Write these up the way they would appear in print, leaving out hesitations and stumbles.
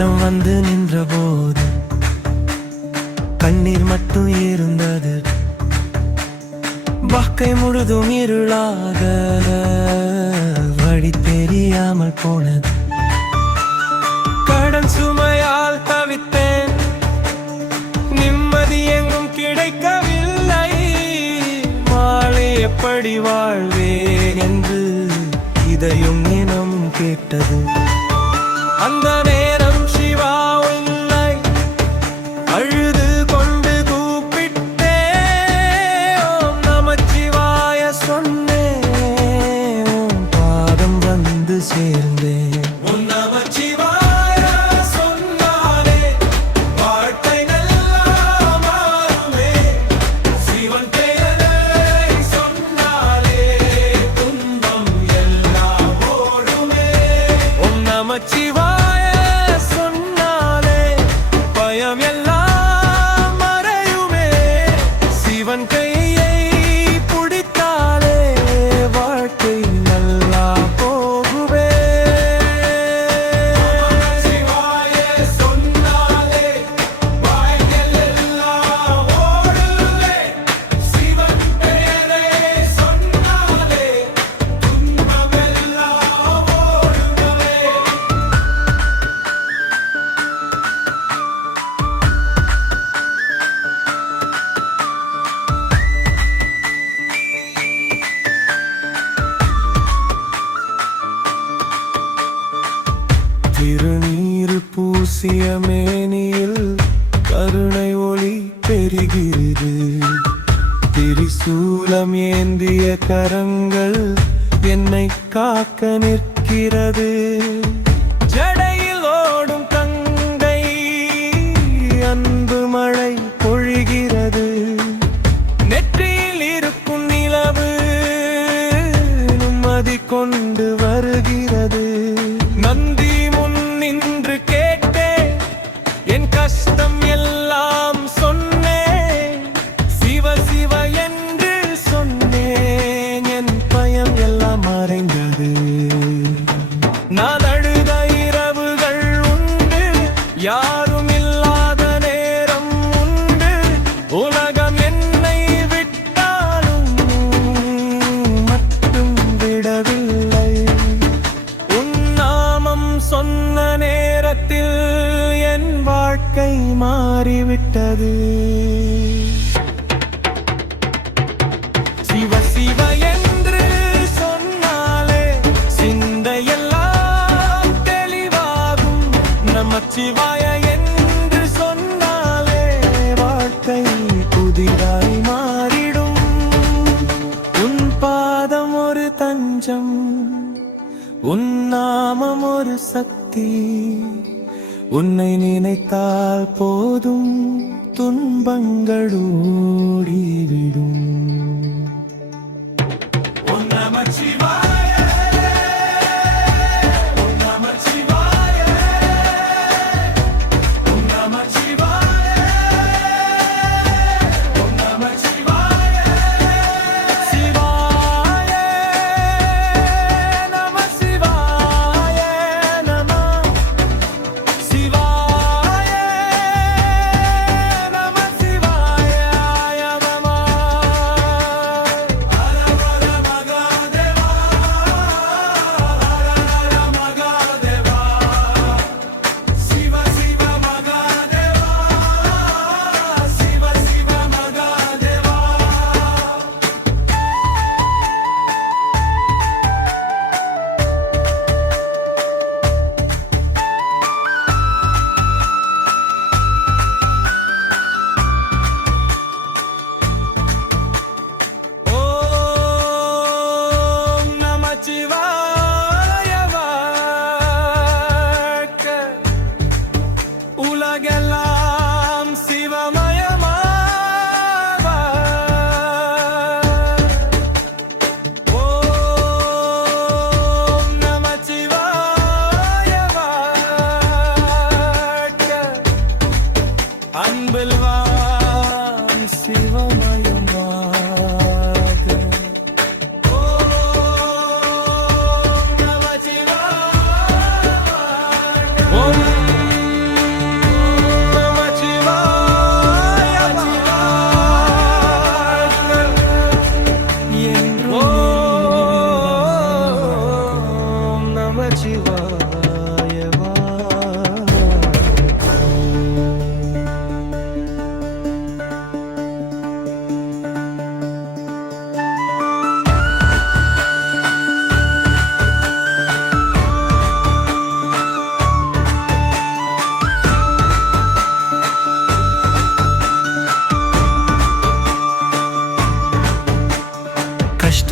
கஷ்டம் வந்து நின்ற போது கண்ணீர் மட்டும் இருந்தது. வாழ்க்கை முழுதும் இருளாக வழி தெரியாமல் போனது. கடன் சுமையால் தவித்தேன், நிம்மதி எங்கும் கிடைக்கவில்லை. மாலை எப்படி வாழ்வேன் என்று இதயம் இனம் கேட்டது. அந்த நேரம் சிவா உன்னை அழுது கொண்டு கூப்பிட்டே ஓம் நமச்சிவாய சொன்னேன். ஓம் பாதம் வந்து சேர்ந்தேன். ஓம் நமச்சிவாய சொன்னாலே வாழ்க்கை நல்லா மாறுமே. சிவன் பெயரை சொன்னாலே துன்பம் எல்லாம் ஓடுமே. ஓம் நமச்சிவாய திருநீறு பூசிய மேனியில் கருணை ஒளி பெருகிறது. திரிசூலம் ஏந்திய கரங்கள் என்னை காக்க நிற்கிறது. ஜடையில் ஓடும் கங்கை அன்பு மழை பொழிகிறது. நெற்றியில் இருக்கும் நிலவு நிம்மதி கொண்டு வருகிறது. நந்தி நின்று கேட்டேன், என் கஷ்டம் எல்லாம் சொன்னேன். சிவ சிவ என்று சொன்னேன், என் பயம் எல்லாம் மறைந்தது. நான் அழுத இரவுகள் உண்டு, யாரும் இல்லாத நேரம் உண்டு. உலகம் என்னை விட்டாலும் மட்டும் விடவில்லை. உன் நாமம் சொன்ன நேரத்தில் என் வாழ்க்கை மாறிவிட்டது. சிவ சிவ என்று சொன்னாலே சிந்தையெல்லாம் தெளிவாகும். நமச்சிவாய என்று சொன்னாலே வாழ்க்கை புதிதாய் மாறிடும். உன் பாதம் ஒரு தஞ்சம், உன் நாமம் ஒரு சக்தி. உன்னை நினைத்தால் போதும் துன்பங்கள் ஓடிவிடும். ஓம் நமச்சிவாய, ஓம் நமச்சிவாய, ஓம் நமச்சிவாய, ஓம் நமச்சிவாய. சிவாய நம சிவாய நம. சிவாய நம சிவாய நம.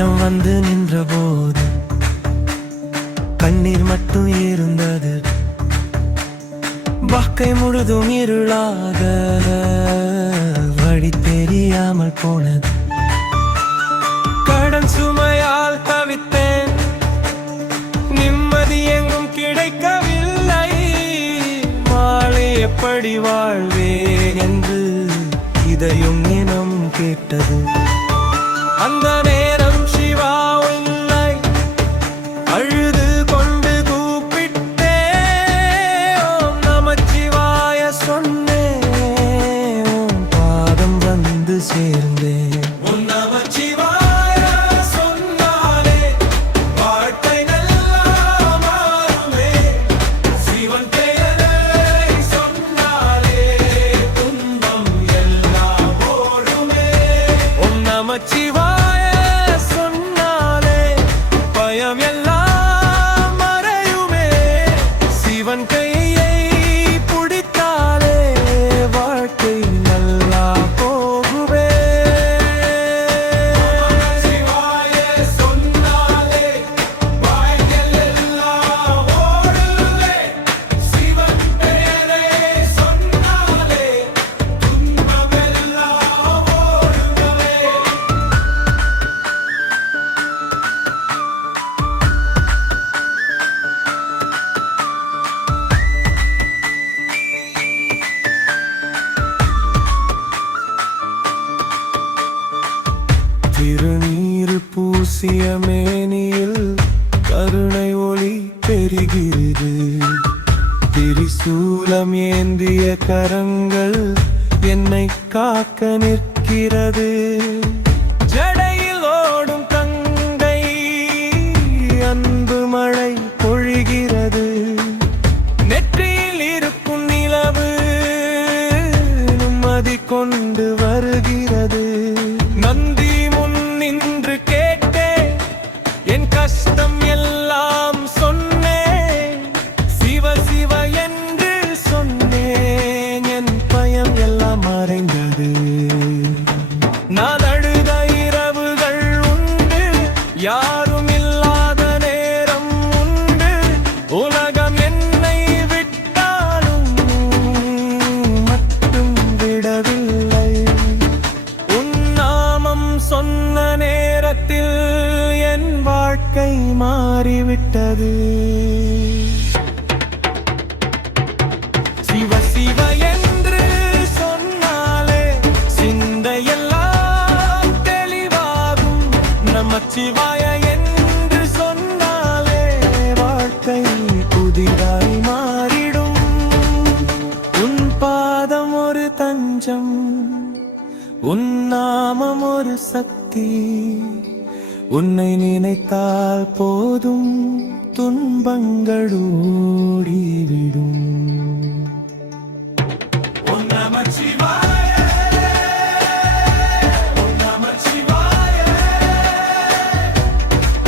கஷ்டம் வந்து நின்ற போது கண்ணீர் மட்டும் இருந்தது. வாழ்க்கை முழுதும் இருளாக வழி தெரியாமல் போனது. கடன் சுமையால் தவித்தேன், நிம்மதி எங்கும் கிடைக்கவில்லை. மாலை எப்படி வாழ்வேன் என்று இதயம் இனம் கேட்டது. அந்த நேரம் சிவா உன்னை அழுது கொண்டு கூப்பிட்டே ஓம் நமச்சிவாய சொன்னேன். உன் பாதம் வந்து சேர்ந்தேன். உன் நமச்சிவாய சொன்னாலே வாழ்க்கை நல்லா மாறுமே. சிவன் பெயரை சொன்னாலே துன்பம் எல்லாம் ஓடுமே. உன் நமச்சிவாய சொன்னாலே பயம் எல்லாம் மறையுமே. சிவன் கையை பிடித்தாலே வாழ்க்கை நல்லா போகுமே. சிவாய சொன்னாலே வாழ்க்கையில் எல்லாம் ஓடுவே. சிவன் பெயரை சொன்னாலே துன்பம் எல்லாம் ஓடுவே. திருநீறு பூசிய மேனியில் கருணை ஒளி பெருகிறது. திரிசூலம் ஏந்திய கரங்கள் என்னை காக்க நிற்கிறது. ஜடையில் ஓடும் கங்கை அன்பு மழை பொழிகிறது. நெற்றியில் இருக்கும் நிலவு நிம்மதி கொண்டு வருகிறது. நந்தி முன் நின்று கேட்டேன், என் கஷ்டம் எல்லாம் சொன்னேன். சிவ சிவ என்று சொன்னேன், என் பயம் எல்லாம் மறைந்தது. நான் அழுத இரவுகள் உண்டு, யாரும் இல்லாத நேரம் உண்டு. உலகம் என்னை விட்டாலும் மட்டும் விடவில்லை. உன் நாமம் சொன்ன நேரத்தில் என் வாழ்க்கை மாறிவிட்டது. சிவ சிவ என்று சொன்னாலே சிந்தையெல்லாம் தெளிவாகும். நமச்சிவாய என்று சொன்னாலே வாழ்க்கை புதிதாய் மாறிடும். உன் பாதம் ஒரு தஞ்சம், உன் நாமம் ஒரு சக்தி. உன்னை நினைத்தால் போதும் துன்பங்கள் ஓடிவிடும். உன் நமச்சிவாய, உன் நமச்சிவாய,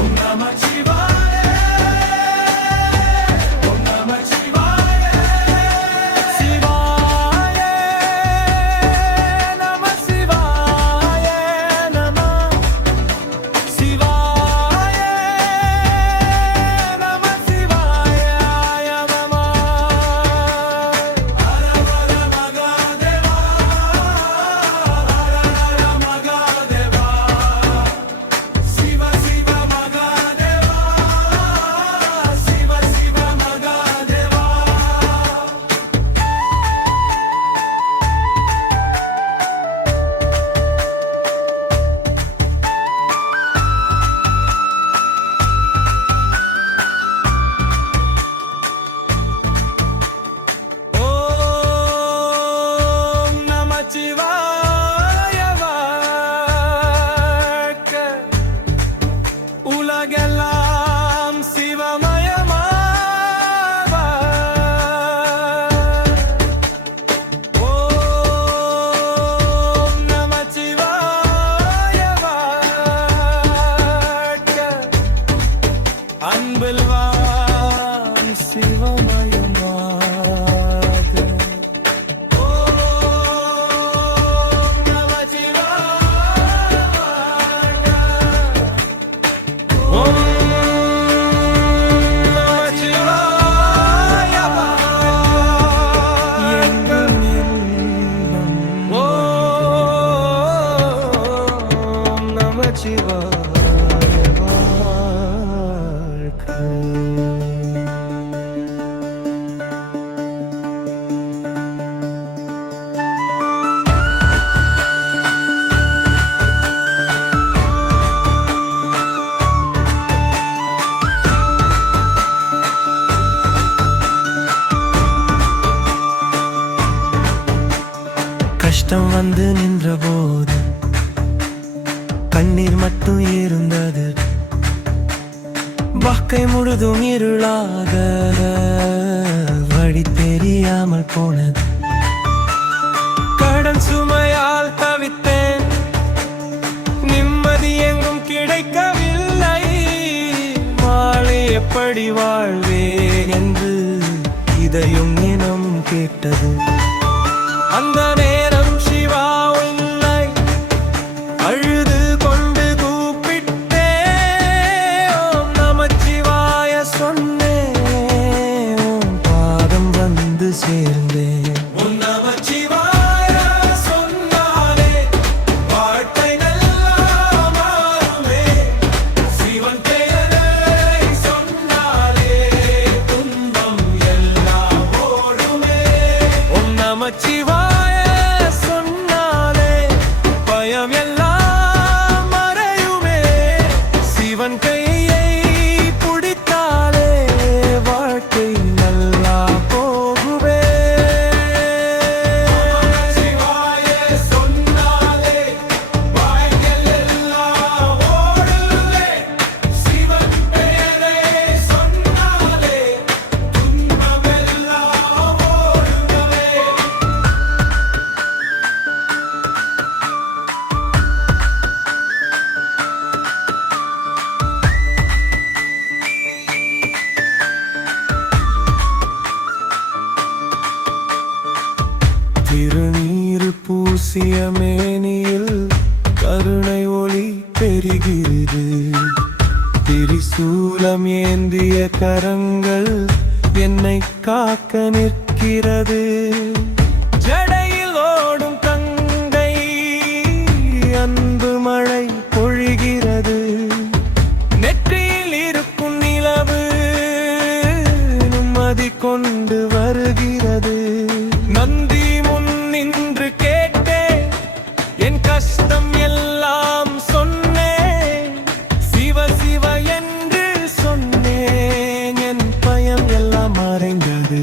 உன் நமச்சிவாய, உன் நமச்சிவாய. சிவாய நம சிவாய நம. சிவாய நம சிவாய நம. ஹர ஹர மகாதேவா, நமச்சிவாய வாழ்க்கை. கஷ்டம் வந்து நின்ற போது கண்ணீர் மட்டும் இருந்தது. வாழ்க்கை முழுதும் இருளாக வழி தெரியாமல் போனது. கடன் சுமையால் தவித்தேன், நிம்மதி எங்கும் கிடைக்கவில்லை. மாலை எப்படி வாழ்வேன் என்று இதயம் இனம் கேட்டது. அந்த நேரம் சிவா உன்னை அழுது கொண்டு கூப்பிட்டே ஓம் நமச்சிவாய சொன்னேன். உன் பாதம் வந்து சேர்ந்தேன். உன் நமச்சிவாய சொன்னாலே வாழ்க்கை நல்லா மாறுமே. சிவன் பெயரை சொன்னாலே துன்பம் எல்லாம் ஓடுமே. உன் நமச்சிவாய சொன்னாலே பயம் எல்லாம் மறையுமே. சிவன் கையை பிடித்தாலே வாழ்க்கை நல்லா போகுமே. நமச்சிவாய சொன்னாலே வாழ்க்கை எல்லாம் ஓடுமே. சிவன் பெயரை சொன்னாலே துன்பம் எல்லாம் ஓடுமே. திருநீர் பூசிய மேனியில் கருணை ஒளி பெருகிறது. திரிசூலம் ஏந்திய கரங்கள் என்னை காக்க நிற்கிறது. ஜடையில் ஓடும் கங்கை அன்பு மழை பொழிகிறது. நெற்றியில் இருக்கும் நிலவு நிம்மதி கொண்டு வருகிறது. நந்தி முன் நின்று கேட்டேன், என் கஷ்டம் எல்லாம் சொன்னேன். சிவ சிவ என்று சொன்னேன், என் பயம் எல்லாம் மறைந்தது.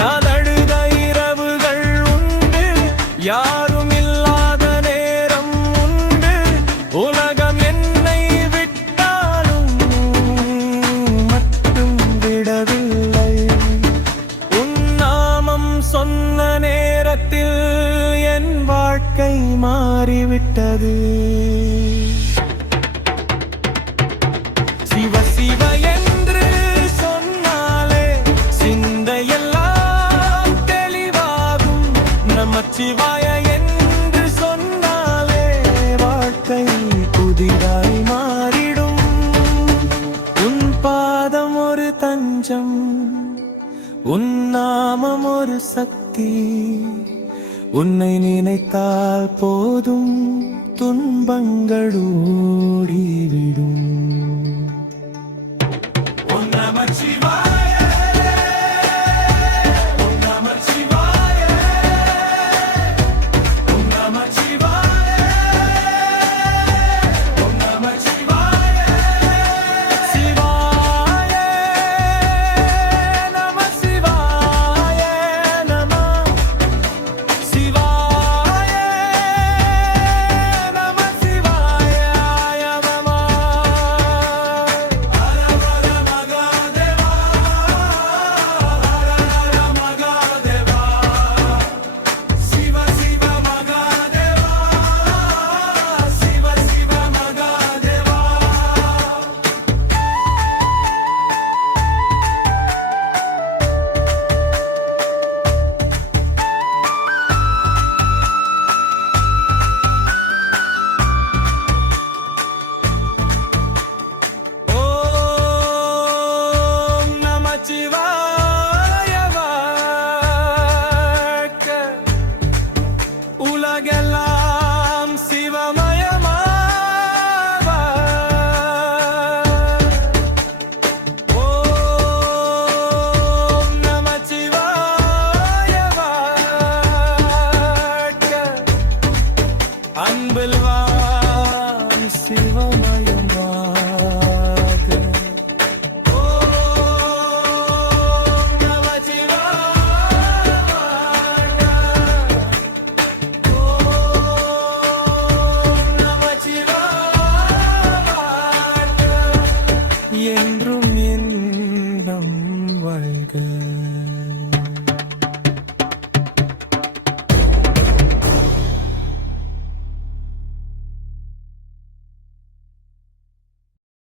நான் அழுத இரவுகள் உண்டு, யாரும் இல்லாத நேரம் உண்டு. உலகம் என்னை விட்டாலும் மட்டும் விடவில்லை. உன் நாமம் சொன்ன நேரத்தில் என் வாழ்க்கை மாறிவிட்டது. சிவ சிவ என்று சொன்னாலே சிந்தையெல்லாம் தெளிவாகும். நமச்சிவாய என்று சொன்னாலே வாழ்க்கை புதிதாய் மாறிடும். உன் பாதம் ஒரு தஞ்சம், உன் நாமம் ஒரு சக்தி. உன்னை நினைத்தால் போதும் துன்பங்கள் ஓடிவிடும். உன் நமச்சிவாய உன் நமச்சிவாய உன் நமச்சிவாய உன் நமச்சிவாய சிவாய நம சிவாய நம. சிவாய நம சிவாய நம. ஹர ஹர மகாதேவா எல்லாம் சிவமயமாக. ஓம் நமச்சிவாய. ஓம் நமச்சிவாய. என்றும்